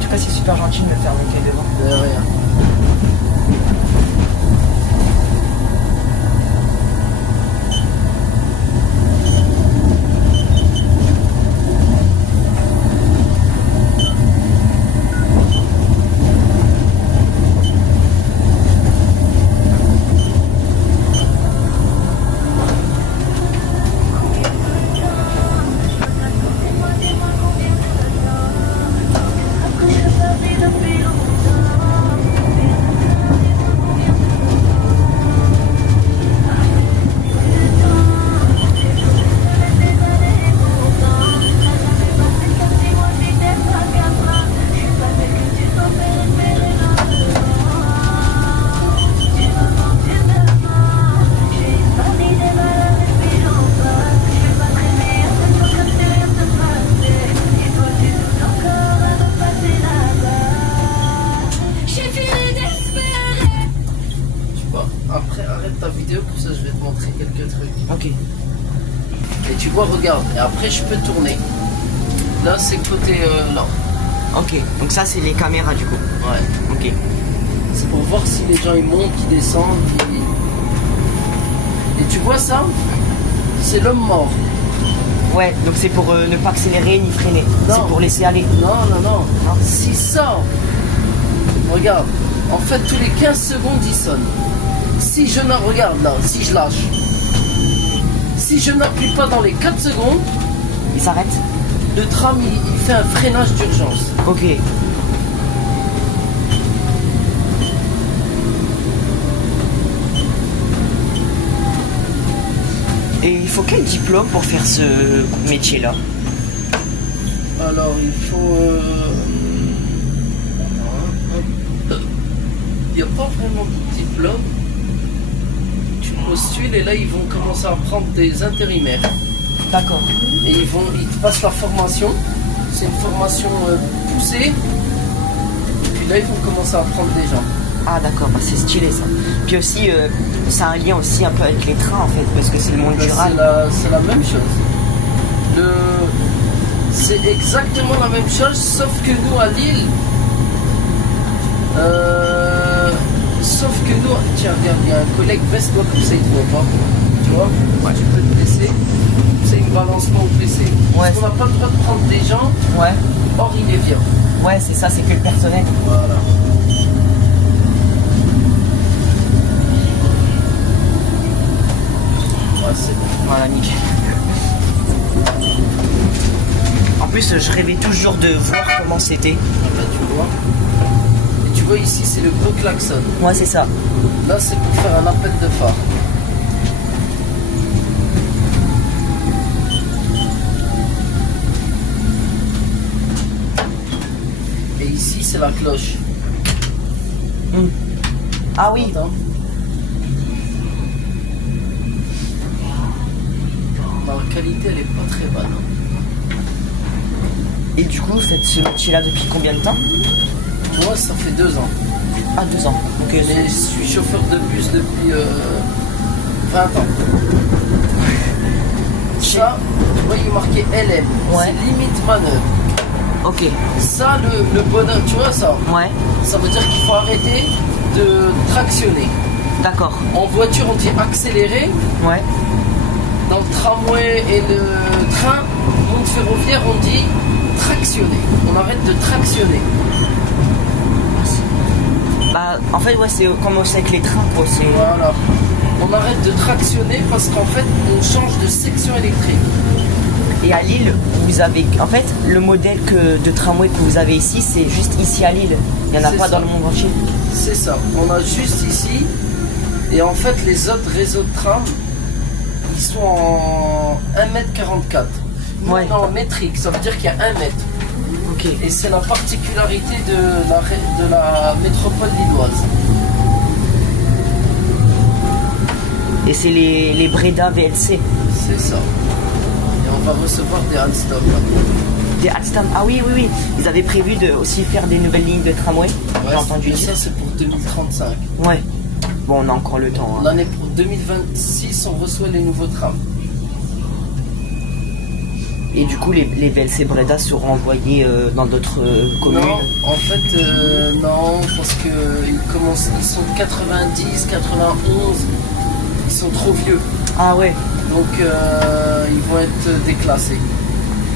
tout cas, c'est super gentil de me faire monter devant. De rien. Après, arrête ta vidéo, comme ça je vais te montrer quelques trucs. Ok. Et tu vois, regarde, et après je peux tourner. Là, c'est côté là. Ok, donc ça, c'est les caméras du coup. Ouais. Ok. C'est pour voir si les gens ils montent, ils descendent. Et tu vois ça? C'est l'homme mort. Ouais, donc c'est pour ne pas accélérer ni freiner. Non. C'est pour laisser aller. Non, non, non. Si ça, regarde, en fait, tous les 15 secondes, il sonne. Si je ne regarde là, si je lâche, si je n'appuie pas dans les 4 secondes, Il s'arrête? le tram il fait un freinage d'urgence. Ok. Et il faut quel diplôme pour faire ce métier-là? Alors il faut. Il n'y a pas vraiment de diplôme. Tu postules et là ils vont commencer à prendre des intérimaires. D'accord. Et ils te passent la formation. C'est une formation poussée. Et puis là ils vont commencer à prendre des gens. Ah d'accord, bah, c'est stylé ça. Puis aussi, ça a un lien aussi un peu avec les trains en fait, parce que c'est le monde Ben, rural. c'est la même chose. C'est exactement la même chose, sauf que nous à Lille, sauf que nous, tiens regarde, il y a un collègue, baisse-toi comme ça il te voit pas. Tu vois? Ouais. Tu peux te baisser, c'est une balance pas au PC. Ouais. Parce qu'on n'a pas le droit de prendre des gens, Ouais. or il est vient. Ouais, c'est ça, c'est que le personnel. Voilà. Ouais, c'est bon. Voilà, nickel. En plus, je rêvais toujours de voir comment c'était. Là tu vois. Et tu vois ici c'est le gros klaxon. Ouais, c'est ça. Là c'est pour faire un appel de phare. Et ici c'est la cloche. Ah oui. Attends. La qualité elle est pas très bonne. Et du coup, vous faites ce métier-là depuis combien de temps? Moi ça fait 2 ans. Ah, 2 ans. Ok. Mais je suis chauffeur de bus depuis 20 ans. Ça, tu vois il est marqué LM. Ouais. C'est limite manœuvre. Ok. Ça le bonhomme, tu vois ça? Ouais. Ça veut dire qu'il faut arrêter de tractionner. D'accord. En voiture, on dit accélérer. Ouais. Dans le tramway et le train, monde ferroviaire, on dit tractionner. On arrête de tractionner. Bah, en fait, ouais, c'est comme aussi avec les trains, quoi. C'est... Voilà. On arrête de tractionner parce qu'en fait, on change de section électrique. Et à Lille, vous avez... En fait, le modèle de tramway que vous avez ici, c'est juste ici à Lille. Il n'y en a C'est pas ça. dans le monde entier. C'est ça. On a juste ici. Et en fait, les autres réseaux de tram, ils sont en 1,44 m. Nous, Ouais. on est en métrique. Ça veut dire qu'il y a 1 mètre. Ok. Et c'est la particularité de la métropole lilloise. Et c'est les Breda VLC. C'est ça. Et on va recevoir des Alstom maintenant. Des Alstom. Ah oui, oui, oui. Ils avaient prévu de aussi faire des nouvelles lignes de tramway. J'ai entendu mais dire. ça c'est pour 2035. Ouais. Bon, on a encore le temps. Hein. L'année 2026, on reçoit les nouveaux trams. Et du coup, les VLC Breda seront envoyés dans d'autres communes? Non, en fait, non, parce que ils sont de 90, 91, ils sont trop vieux. Ah ouais. Donc ils vont être déclassés.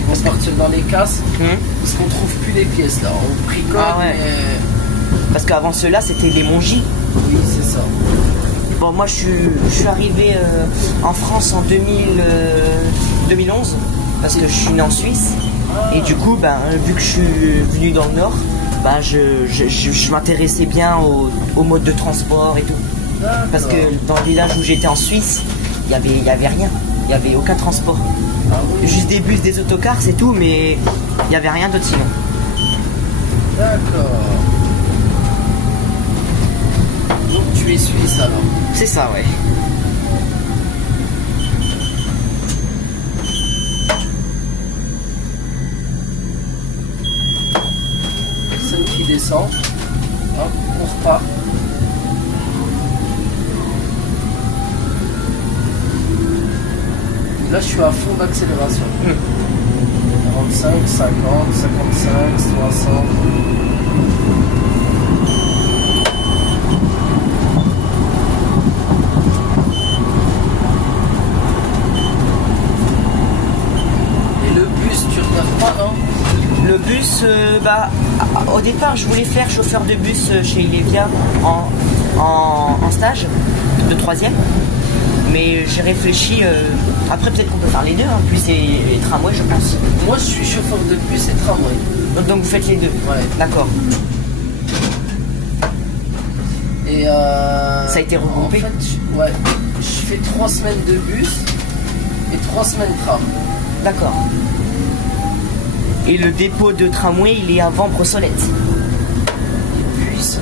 Ils vont partir dans les casses, parce qu'on trouve plus les pièces là. On bricole, Ah ouais. Parce qu'avant cela, c'était les Mongy. Oui, c'est ça. Bon, moi, je suis arrivé en France en 2011, parce que je suis né en Suisse. Et du coup, ben, vu que je suis venu dans le Nord, ben, je m'intéressais bien au mode de transport et tout. Parce que dans le village où j'étais en Suisse, il y avait rien. Il n'y avait aucun transport. Ah oui. Juste des bus, des autocars, c'est tout, mais il n'y avait rien d'autre sinon. D'accord. Donc tu es suisse alors? C'est ça, ouais. 5 qui descend. Hop, on repart. Là, je suis à fond d'accélération. 45, 50, 55, 60. Et le bus, tu regardes pas, non? Le bus, au départ, je voulais faire chauffeur de bus chez Ilevia en stage de 3e. Mais j'ai réfléchi, après peut-être qu'on peut faire les deux, hein, bus et tramway, je pense. Moi, je suis chauffeur de bus et tramway. Donc vous faites les deux? Ouais. D'accord. Et ça a été regroupé? En fait, ouais, je fais 3 semaines de bus et 3 semaines tram. D'accord. Et le dépôt de tramway, il est avant Brossolette?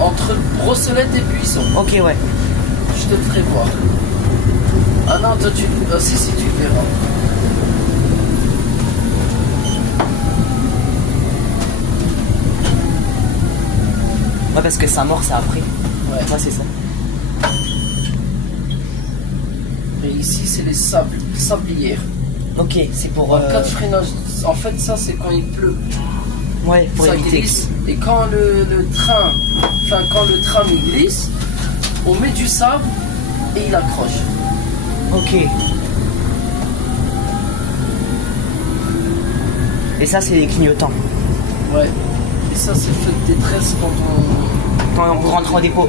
Entre Brossolette et Buisson. Ok, ouais. Je te ferai voir. Ah non, toi tu... Ah si, tu verras. Ouais, parce que Saint-Maur, c'est après. Ouais. Ouais, c'est ça. Et ici, c'est les sablières. Ok, c'est pour... En cas de freinage, en fait, ça, c'est quand il pleut. Ouais, pour ça éviter. glisse. Et quand le train, enfin, quand le tram, il glisse, on met du sable et il accroche. Ok. Et ça, c'est les clignotants. Ouais. Et ça, c'est feu de détresse quand on rentre au dépôt.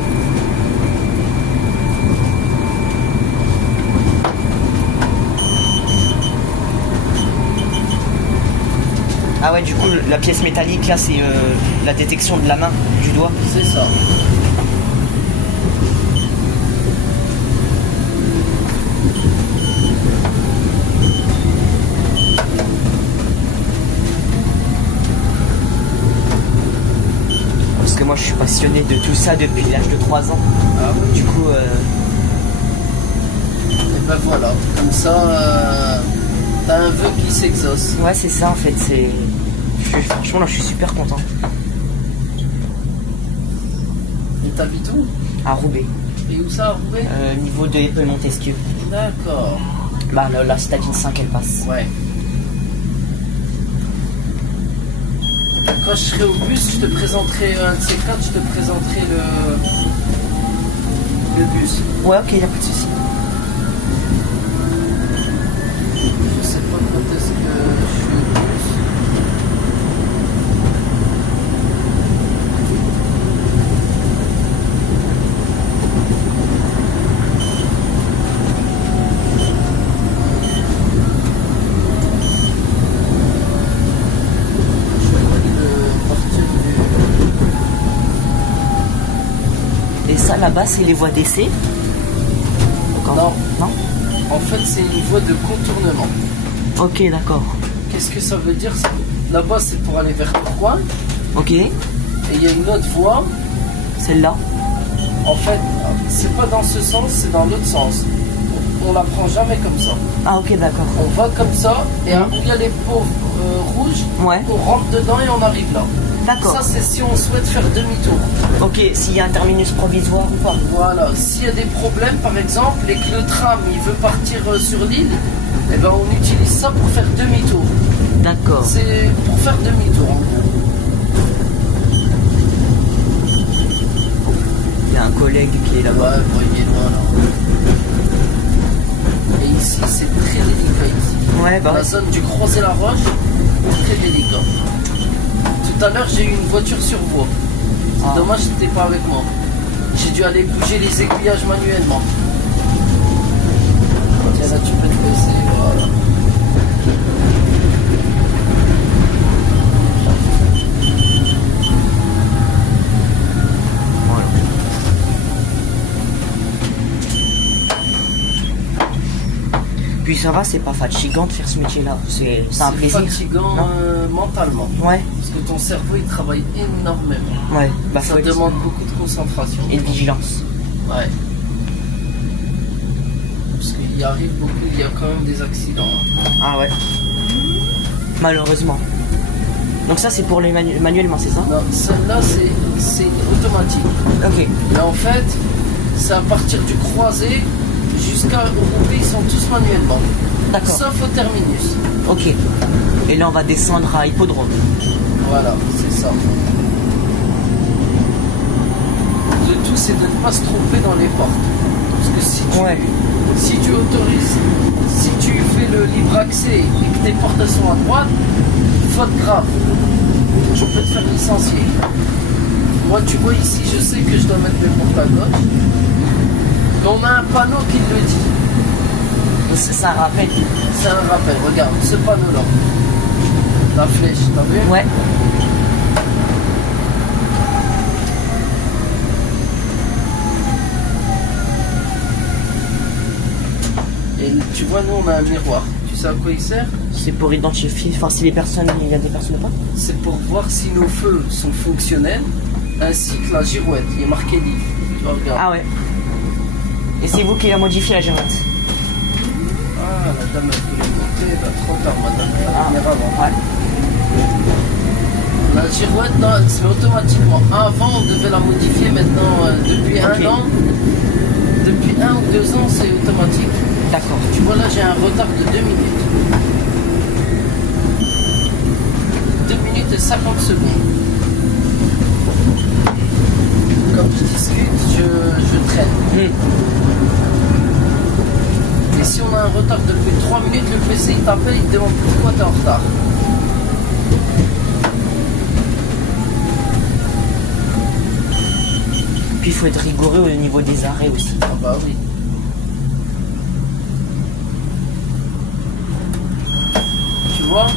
Ah ouais, du coup, la pièce métallique, là, c'est la détection de la main, du doigt. C'est ça. Parce que moi, je suis passionné de tout ça depuis l'âge de 3 ans. Ah ouais. Du coup... Et ben voilà, comme ça, t'as un vœu qui s'exauce. Ouais, c'est ça, en fait, c'est... Franchement, là, je suis super content. Et t'habites où? À Roubaix. Et où ça, à Roubaix? Niveau de Épée-Montesquieu. D'accord. Bah, la citadine 5, elle passe. Ouais. Quand je serai au bus, je te présenterai un de ces quatre, je te présenterai le bus. Ouais, ok, y'a pas de soucis. Je sais pas quand est-ce que je suis au bus. Et ça, là-bas, c'est les voies d'essai? Non. Non? En fait, c'est une voie de contournement. Ok, d'accord. Qu'est-ce que ça veut dire? Là-bas, c'est pour aller vers Tourcoing. Ok. Et il y a une autre voie. Celle-là? En fait, c'est pas dans ce sens, c'est dans l'autre sens. On la prend jamais comme ça. Ah, ok, d'accord. On va comme ça, et où il y a les pauvres rouges, Ouais. on rentre dedans et on arrive là. D'accord. Ça, c'est si on souhaite faire demi-tour. Ok, s'il y a un terminus provisoire ou pas? Voilà. S'il y a des problèmes, par exemple, et que le tram il veut partir sur l'île, eh ben on utilise ça pour faire demi-tour. D'accord. C'est pour faire demi-tour en gros. Il y a un collègue qui est là-bas. Ouais, vous voyez, voilà. Et ici, c'est très délicat ici. Ouais, bah Dans la ouais. zone du Croisé-la-Roche, très délicat. Tout à l'heure, j'ai eu une voiture sur voie. C'est Ah. dommage que tu n'étais pas avec moi. J'ai dû aller bouger les aiguillages manuellement. Tiens, là, tu peux te baisser, voilà. Voilà. Puis ça va, c'est pas fatigant de faire ce métier-là. C'est un C'est plaisir. fatigant Non mentalement. Ouais, Parce que ton cerveau, il travaille énormément. ouais. Bah Ça faut être- demande beaucoup de concentration. et de vigilance. Ouais. Parce qu'il arrive beaucoup, il y a quand même des accidents. Ah ouais. Malheureusement. Donc ça c'est pour les manuellement, c'est ça? Non, celle-là, c'est automatique. Ok. Mais en fait, c'est à partir du croisé jusqu'à Roubaix, ils sont tous manuellement. D'accord. Sauf au terminus. Ok. Et là on va descendre à Hippodrome. Voilà, c'est ça. Le tout, c'est de ne pas se tromper dans les portes. Parce que Ouais. si tu autorises, si tu fais le libre accès et que tes portes elles sont à droite, faute grave. Je peux te faire licencier. Moi, tu vois ici, je sais que je dois mettre mes portes à gauche. Mais on a un panneau qui le dit. C'est un rappel. C'est un rappel. Regarde, ce panneau-là. La flèche, t'as vu? Ouais. Et tu vois, nous, on a un miroir. Tu sais à quoi il sert? C'est pour identifier, enfin si les personnes, il y a des personnes ou pas? C'est pour voir si nos feux sont fonctionnels, ainsi que la girouette. Il est marqué livre. Tu vois, regarde. Ah ouais. Et c'est vous qui la modifié la girouette? Ah, la dame, elle voulait monter. Bah, trop tard, madame. Elle va venir avant. Ouais. La girouette, non, elle se met automatiquement. Avant, on devait la modifier. Maintenant, depuis Ok. un an, depuis 1 ou 2 ans, c'est automatique. D'accord. Tu vois, là, j'ai un retard de 2 minutes. 2 minutes et 50 secondes. Comme je discute, je traîne. Et si on a un retard de plus de 3 minutes, le PC il t'appelle, il te demande pourquoi t'es en retard. Puis il faut être rigoureux au niveau des arrêts aussi. Ah bah oui. Tu vois,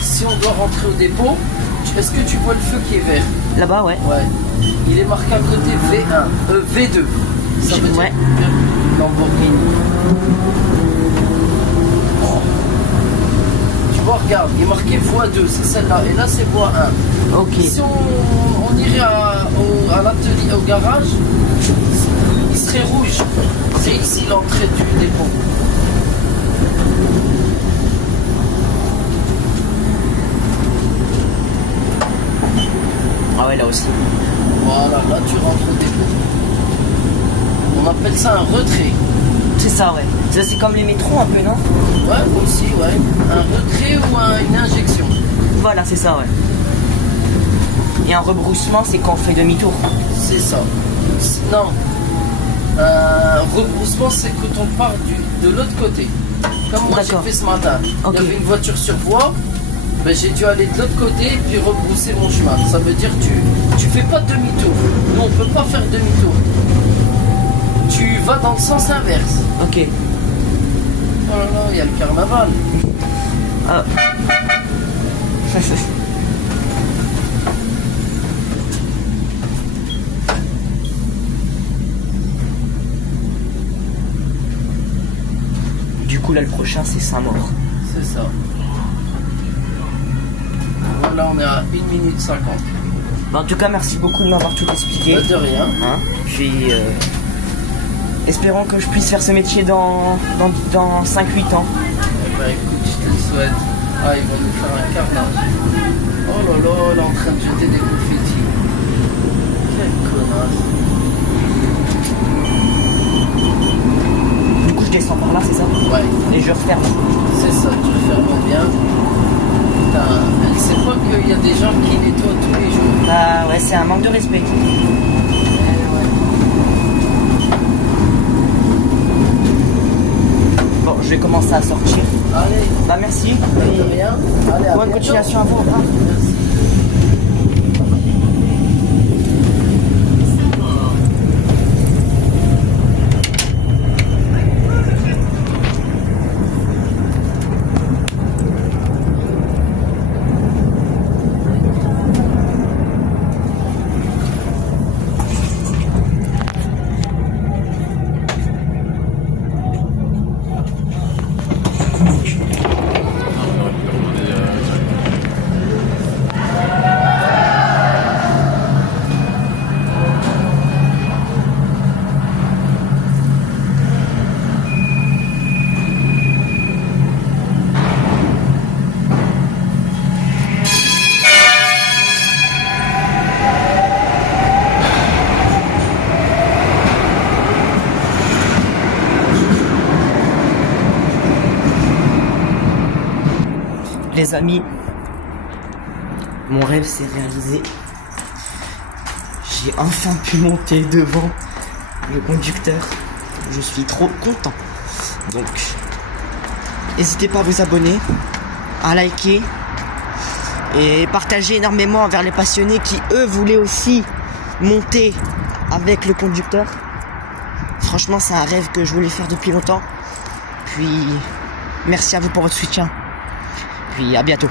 si on doit rentrer au dépôt, est-ce que tu vois le feu qui est vert? Là-bas, ouais. Ouais. Il est marqué à côté V1, V2. Ça veut dire Ouais. Lamborghini. Oh. Tu vois, regarde, il est marqué voie 2, c'est celle-là. Et là, c'est voie 1. Ok. Si on irait à l'atelier, au garage, il serait rouge. C'est ici l'entrée du dépôt. Ah ouais, là aussi. Voilà, là tu rentres au dépôt. On appelle ça un retrait. C'est ça, ouais. Ça, c'est comme les métros un peu, non? Ouais, aussi, ouais. Un retrait ou une injection. Voilà, c'est ça, ouais. Et un rebroussement, c'est quand on fait demi-tour. C'est ça. Non. Rebroussement, c'est quand on part de l'autre côté. Comme moi j'ai D'accord. fait ce matin. Ok. Il y avait une voiture sur voie. Ben, j'ai dû aller de l'autre côté puis rebrousser mon chemin. Ça veut dire que tu fais pas demi-tour. Nous, on peut pas faire demi-tour. Tu vas dans le sens inverse. Ok. Oh là là, il y a le carnaval. Ah. Du coup, là, le prochain, c'est Saint-Maur. C'est ça. Voilà, on est à 1 minute 50. Bah, en tout cas, merci beaucoup de m'avoir tout expliqué. Pas de rien. Hein. Puis, espérons que je puisse faire ce métier dans 5-8 ans. Eh ben écoute, je te le souhaite. Ah, ils vont nous faire un carnage. Oh là là, elle est en train de jeter des confettis. Quel connasse. Du coup, je descends par là, c'est ça? Ouais, Et je referme. c'est ça, tu fermes bien. manque de respect. Bon, je vais commencer à sortir. Allez. Bah merci. De rien. Allez, Bonne continuation à vous. Merci. Les amis, mon rêve s'est réalisé. J'ai enfin pu monter devant le conducteur. Je suis trop content. Donc, n'hésitez pas à vous abonner, à liker et partager énormément envers les passionnés qui, eux, voulaient aussi monter avec le conducteur. Franchement, c'est un rêve que je voulais faire depuis longtemps. Puis, merci à vous pour votre soutien. Puis à bientôt.